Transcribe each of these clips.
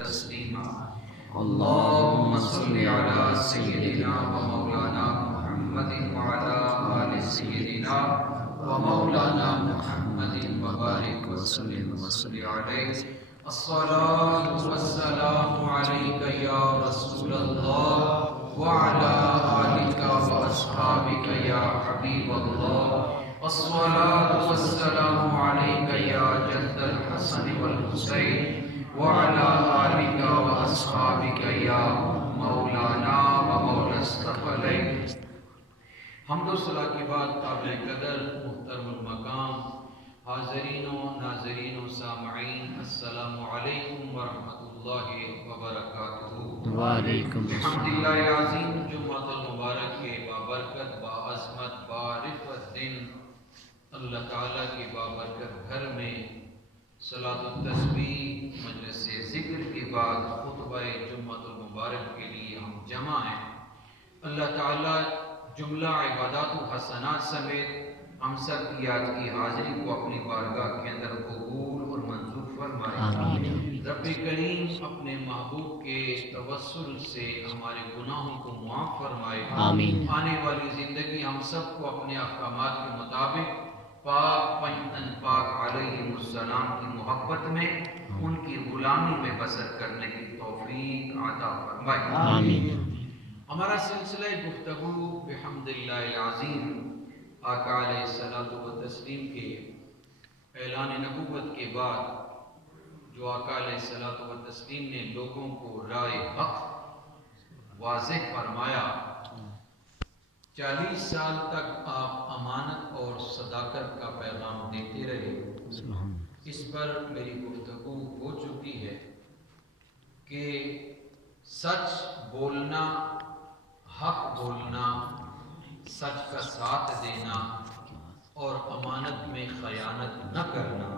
تسلیما اللهم صل على سيدنا ومولانا محمد وعلى آل سيدنا ومولانا محمد وبارك وسلم وصل عليه الصلاة والسلام عليك يا رسول الله وعلى آلك وأصحابك يا حبيب الله الصلاة والسلام عليك يا جد الحسن والحسين وعلى آلك وأصحابك يا مولانا ومولا الثقلين. حمد و صلاح کے بعد قابل قدر محترم المقام حاضرین و ناظرین و سامعین السلام علیکم ورحمۃ اللہ وبرکاتہ. وعلیکم بحمد اللہ العظیم جمعۃ المبارک کے بابرکت باعظمت بعرفت دن اللہ تعالیٰ کے بابرکت گھر میں صلاۃ التسبیح مجلس ذکر کے بعد خطبہ جمعۃ المبارک کے لیے ہم جمع ہیں. اللہ تعالیٰ جملہ عبادات و حسنات سمیت ہم سب کی آج کی حاضری کو اپنی بارگاہ کے اندر قبول اور منظور فرمائے. رب کریم اپنے محبوب کے توسل سے ہمارے گناہوں کو معاف فرمائے. آنے والی زندگی ہم سب کو اپنے احکامات کے مطابق پاک پنجتن پاک علیہ السلام کی محبت میں ان کی غلامی میں بسر کرنے کی توفیق عطا فرمائے. ہمارا سلسلہ گفتگو بحمد اللہ العظیم آقا علیہ الصلوۃ والتسلیم کے اعلان نبوت کے بعد جو آقا علیہ الصلوۃ والتسلیم نے لوگوں کو رائے حق واضح فرمایا، 40 سال تک آپ امانت اور صداقت کا پیغام دیتے رہے. اس پر میری گفتگو ہو چکی ہے کہ سچ بولنا، حق بولنا، سچ کا ساتھ دینا اور امانت میں خیانت نہ کرنا،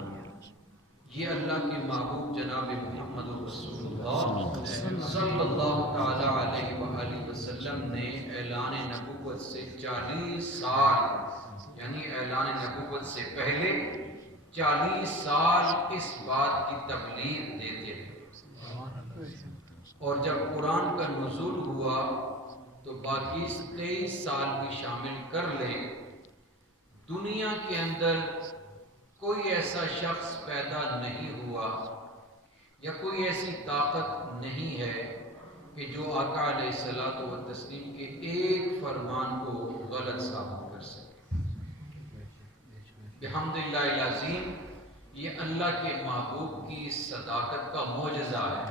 یہ اللہ کے محبوب جناب محمد رسول اللہ صلی اللہ تعالی علیہ وآلہ وسلم نے اعلان نبوت سے 40 سال یعنی اعلان نبوت سے پہلے 40 سال اس بات کی تبلیغ دیتے تھے. اور جب قرآن کا نزول ہوا تو باقی 23 سال بھی شامل کر لیں، دنیا کے اندر کوئی ایسا شخص پیدا نہیں ہوا یا کوئی ایسی طاقت نہیں ہے کہ جو آقا علیہ الصلوۃ والتسلیم کے ایک فرمان کو غلط ثابت کر سکے. بحمد اللہ العظیم یہ اللہ کے محبوب کی صداقت کا معجزہ ہے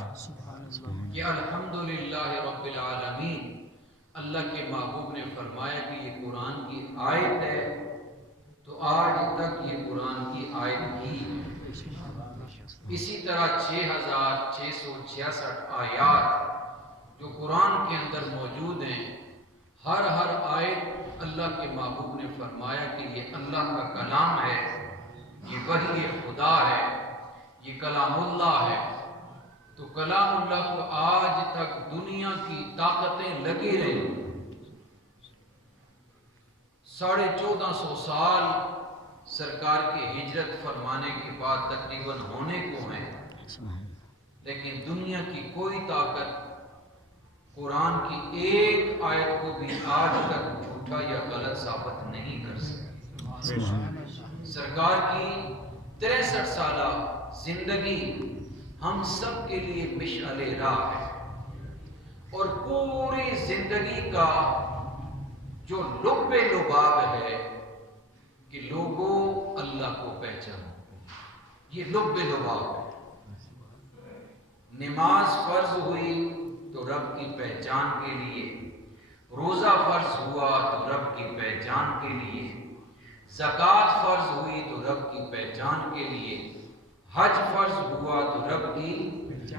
کہ الحمدللہ رب العالمین. اللہ کے محبوب نے فرمایا کہ یہ قرآن کی آیت ہے تو آج تک یہ قرآن کی آیت ہی ہے. اسی طرح 6666 آیات جو قرآن کے اندر موجود ہیں، ہر آیت اللہ کے محبوب نے فرمایا کہ یہ اللہ کا کلام ہے، یہ وحی خدا ہے، یہ کلام اللہ ہے. تو کلام اللہ کو آج تک دنیا کی طاقتیں لگی رہی. 1450 سال سرکار کی ہجرت فرمانے کے بعد تقریباً ہونے کو ہیں، لیکن دنیا کی کوئی طاقت قرآن کی ایک آیت کو بھی آج تک جھوٹا یا غلط ثابت نہیں کر سکتی. سرکار کی 63 سالہ زندگی ہم سب کے لیے مشعل راہ ہے، اور پوری زندگی کا جو لب لباب ہے کہ لوگوں اللہ کو پہچانو، یہ لب لباب ہے. نماز فرض ہوئی تو رب کی پہچان کے لیے، روزہ فرض ہوا تو رب کی پہچان کے لیے، زکوٰۃ فرض ہوئی تو رب کی پہچان کے لیے، حج فرض ہوا تو رب کی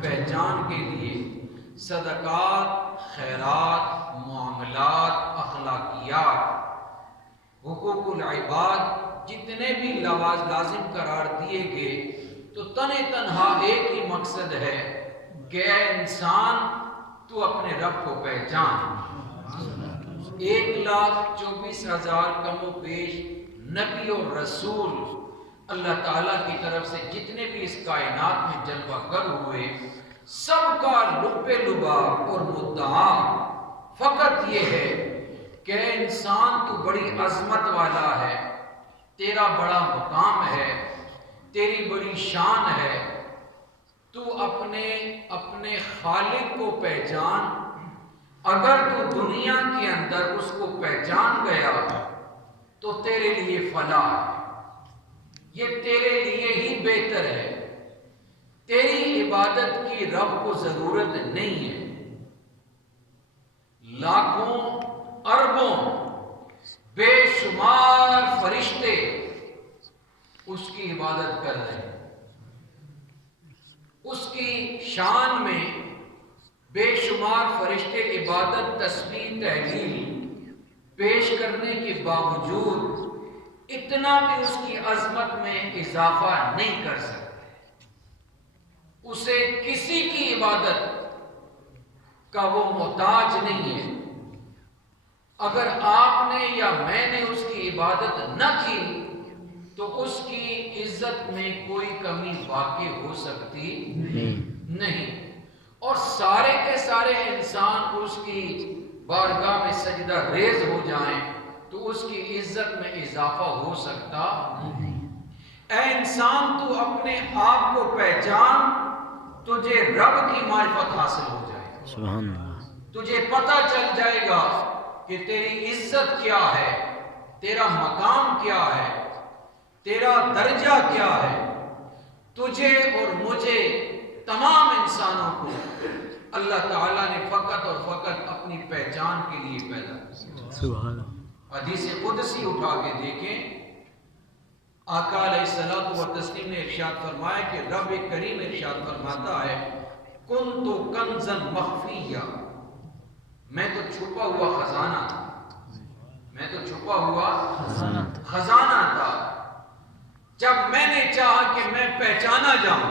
پہچان کے لیے، صدقات، خیرات، معاملات، اخلاقیات، حقوق العباد جتنے بھی لازم قرار دیے گئے تو تنہا ایک ہی مقصد ہے کہ اے انسان تو اپنے رب کو پہچان. 1,24,000 کم و بیش نبی اور رسول اللہ تعالیٰ کی طرف سے جتنے بھی اس کائنات میں جلوہ گر ہوئے، سب رب لباب اور مدعا فقط یہ ہے کہ انسان تو بڑی عظمت والا ہے، تیرا بڑا مقام ہے، تیری بڑی شان ہے، تو اپنے خالق کو پہچان۔ اگر تو دنیا کے اندر اس کو پہچان گیا تو تیرے لیے فلاح ہے، یہ تیرے لیے ہی بہتر ہے۔ تیری عبادت کی رب کو ضرورت نہیں ہے۔ لاکھوں اربوں بے شمار فرشتے اس کی عبادت کر رہے ہیں، اس کی شان میں بے شمار فرشتے عبادت، تسبیح، تحلیل پیش کرنے کے باوجود اتنا بھی اس کی عظمت میں اضافہ نہیں کر سکتے۔ اسے کسی کی عبادت کا وہ محتاج نہیں ہے۔ اگر آپ نے یا میں نے اس کی عبادت نہ کی تو اس کی عزت میں کوئی کمی واقع ہو سکتی نہیں، اور سارے کے سارے انسان اس کی بارگاہ میں سجدہ ریز ہو جائیں تو اس کی عزت میں اضافہ ہو سکتا نہیں۔ اے انسان، تو اپنے آپ کو پہچان، تجھے رب کی معرفت حاصل ہو جائے گی، سبحان اللہ، تجھے پتہ چل جائے گا کہ تیری عزت کیا ہے، تیرا مقام کیا ہے، تیرا درجہ کیا ہے۔ تجھے اور مجھے، تمام انسانوں کو اللہ تعالیٰ نے فقط اور فقط اپنی پہچان کے لیے پیدا کیا۔ سبحان اللہ، حدیث قدسی اٹھا کے دیکھیں، آقا علیہ الصلوۃ والتسلیم نے ارشاد فرمایا کہ رب کریم ارشاد فرماتا ہے، کن تو کنزا مخفیہ، میں تو چھپا ہوا خزانہ تھا، میں تو چھپا ہوا خزانہ تھا۔ جب میں نے چاہا کہ میں پہچانا جاؤں،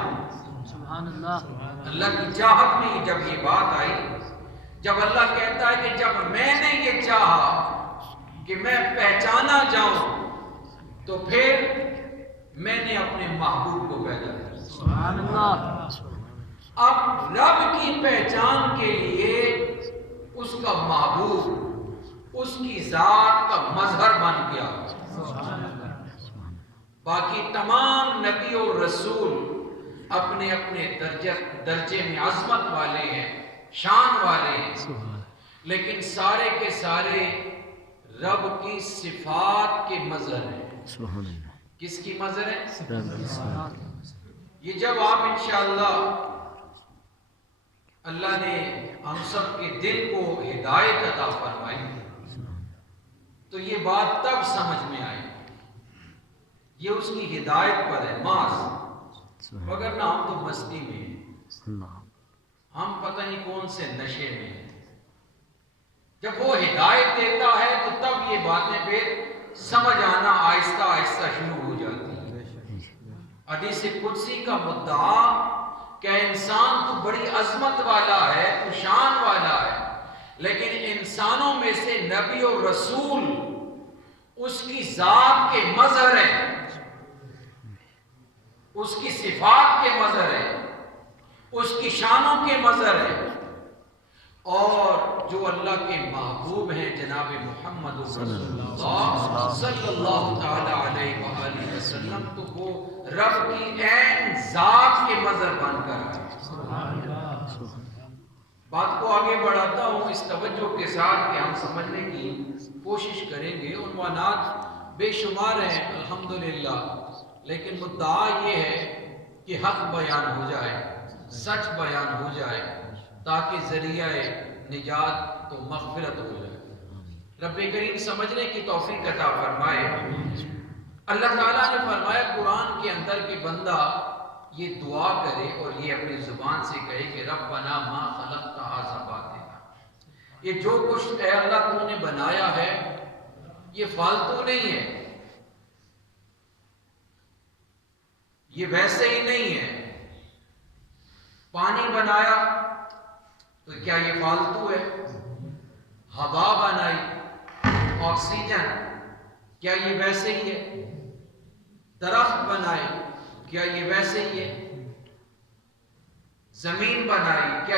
سبحان اللہ، اللہ کی چاہت میں جب یہ بات آئی، جب اللہ کہتا ہے کہ جب میں نے یہ چاہا کہ میں پہچانا جاؤں تو پھر میں نے اپنے محبوب کو پیدا کیا۔ سبحان اللہ، اب رب کی پہچان کے لیے اس کا محبوب اس کی ذات کا مظہر بن گیا۔ باقی تمام نبی اور رسول اپنے اپنے درجے میں عظمت والے ہیں، شان والے ہیں، لیکن سارے کے سارے رب کی صفات کے مظہر ہیں۔ سبحان اللہ، کس کی مظہر ہے؟ رب کی ذات، یہ جب آپ انشاءاللہ اللہ نے ہم سب کے دل کو ہدایت عطا فرمائی تو یہ بات تب سمجھ میں آئی، یہ اس کی ہدایت پر ہے محض، مگر نہ ہم تو مستی میں ہیں، ہم پتہ نہیں کون سے نشے میں ہیں۔ جب وہ ہدایت دیتا ہے تو تب یہ باتیں پھر سمجھ آنا آہستہ آہستہ شروع ہو جاتی ہے۔ حدیث قدسی کا مدعا کہ انسان تو بڑی عظمت والا ہے، تو شان والا ہے، لیکن انسانوں میں سے نبی اور رسول اس کی ذات کے مظہر ہیں، اس کی صفات کے مظہر ہیں، اس کی شانوں کے مظہر ہیں، اور جو اللہ کے محبوب ہیں جناب محمد رسول اللہ صلی اللہ تعالی علیہ وآلہ وسلم، تو وہ رب کی عین ذات کے مظہر بن کر آئے۔ بات کو آگے بڑھاتا ہوں اس توجہ کے ساتھ کہ ہم سمجھنے کی کوشش کریں گے۔ عنوانات بے شمار ہیں الحمدللہ، لیکن مدعا یہ ہے کہ حق بیان ہو جائے، سچ بیان ہو جائے، تاکہ ذریعہ نجات تو مغفرت ہو جائے۔ رب کریم سمجھنے کی توفیق عطا فرمائے۔ اللہ تعالیٰ نے فرمایا قرآن کے اندر کہ بندہ یہ دعا کرے اور یہ اپنی زبان سے کہے کہ ربنا ما خلقت ھذا باطلا، یہ جو کچھ اے اللہ تو نے بنایا ہے یہ فالتو نہیں ہے، یہ ویسے ہی نہیں ہے۔ پانی بنایا تو کیا یہ فالتو ہے؟ ہوا بنائی، آکسیجن، کیا یہ ویسے ہی ہے؟ درخت بنائے، کیا یہ ویسے ہی ہے؟ زمین بنائی، کیا